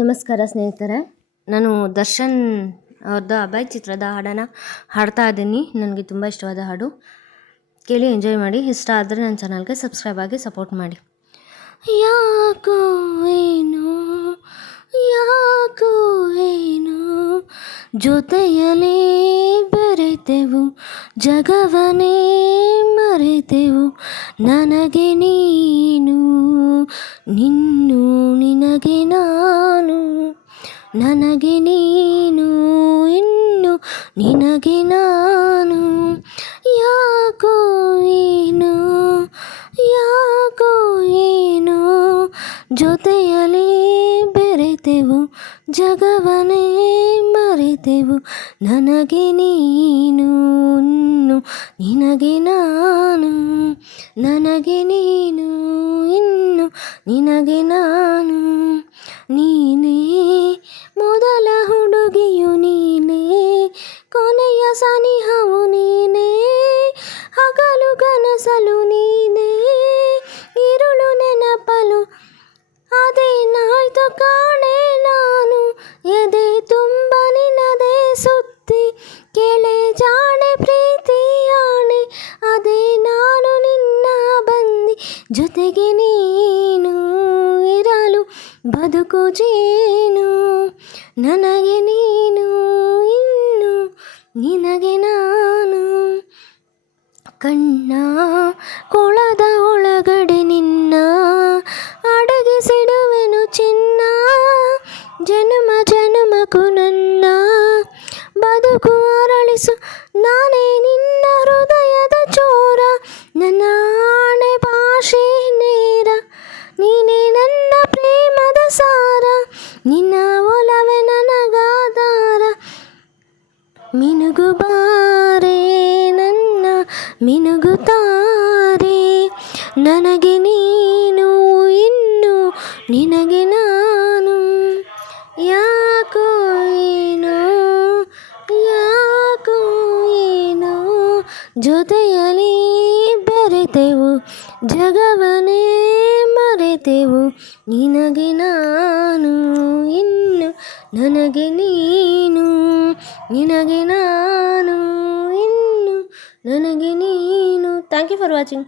ನಮಸ್ಕಾರ ಸ್ನೇಹಿತರೆ, ನಾನು ದರ್ಶನ್ ಅವ್ರದ್ದು ಅಭಯ್ ಚಿತ್ರದ ಹಾಡನ್ನು ಹಾಡ್ತಾ ಇದ್ದೀನಿ. ನನಗೆ ತುಂಬ ಇಷ್ಟವಾದ ಹಾಡು, ಕೇಳಿ ಎಂಜಾಯ್ ಮಾಡಿ. ಇಷ್ಟ ಆದರೆ ನನ್ನ ಚಾನಲ್ಗೆ ಸಬ್ಸ್ಕ್ರೈಬ್ ಆಗಿ ಸಪೋರ್ಟ್ ಮಾಡಿ. ಯಾಕೋ ಏನೋ ಯಾಕೋ ಏನೋ ಜೊತೆಯಲೇ ಬೆರೆತೆವು, ಜಗವನೇ ಮರೆತೆವು, ನನಗೆ ನೀನು ನಿನ್ನು ನಿನಗೆ ನಾನು, ನನಗೆ ನೀನು ಇನ್ನು ನಿನಗೆ ನಾನು. ಯಾಕೋ ಏನೋ ಯಾಕೋ ಏನೋ ಜೊತೆಯಲೇ ಬೆರೆತೆವು, ಜಗವನೇ ಮರೆತೆವು, ನನಗೆ ನೀನು ಇನ್ನು ನಿನಗೆ ನಾನು, ನನಗೆ ನೀನು ಇನ್ನು ನಿನಗೆ ನಾನು. ನೀನೇ ಮೊದಲ ಹುಡುಗಿಯು, ನೀನೇ ಕೊನೆಯ ಸನಿಹವು, ನೀನೇ ಹಗಲು ಕನಸಲು, ನೀನೇ ಇರುಳು ನೆನಪಲು, ಅದೇನಾಯ್ತು ಕಾಣೆ ನಾನು, ಎದೆ ತುಂಬ ನಿನ್ನದೇ ಸುತ್ತಿ, ಕೆಳೆ ಜಾಣೆ ಪ್ರೀತಿಯಾಣೆ, ಅದೇ ನಾನು ನಿನ್ನ ಬಂದಿ, ಜೊತೆಗೆ ನೀನು ಇರಲು ಬದುಕು ಜೇನು, ನನಗೆ ನೀನು ಇನ್ನು ನಿನಗೆ ನಾನು. ಕಣ್ಣ ಕೊಳದ ಒಳಗಡೆ ನಿನ್ನ ಅಡಗಿಸಿಡುವೆನು ಚಿನ್ನ, ಜನ್ಮ ಜನ್ಮಕ್ಕೂ ನನ್ನ ಬದುಕು ಅರಳಿಸು, ನಾನೇ ನಿನ್ನ ಹೃದಯದ ಚೋರ, ನನ್ನ ಆಣೆ ಭಾಷೆ ನೇರ, ನೀನೇ ನನ್ನ ಪ್ರೇಮದ ಸಾರ, ನಿನ್ನ ಒಲವೇ ನನಗಾಧಾರ. ಮಿನುಗು ಬಾರೆ ನನ್ನ ಮಿನುಗುತ್ತಾರೆ, ನನಗೆ ನೀನು ಇನ್ನು ನಿನಗೆ ನಾನು. ಯಾಕೋ ಏನೋ ಯಾಕೋ ಏನೋ ಜೊತೆಯಲಿ ಬೆರೆತೆವು, ಜಗವನೇ ಮರೆತೆವು, ನಿನಗೆ ನಾನು ಇನ್ನು ನನಗೆ ನೀನು, ನಿನಗೆ ನಾನು ಇನ್ನು ನನಗೆ ನೀನು. Thank you for watching.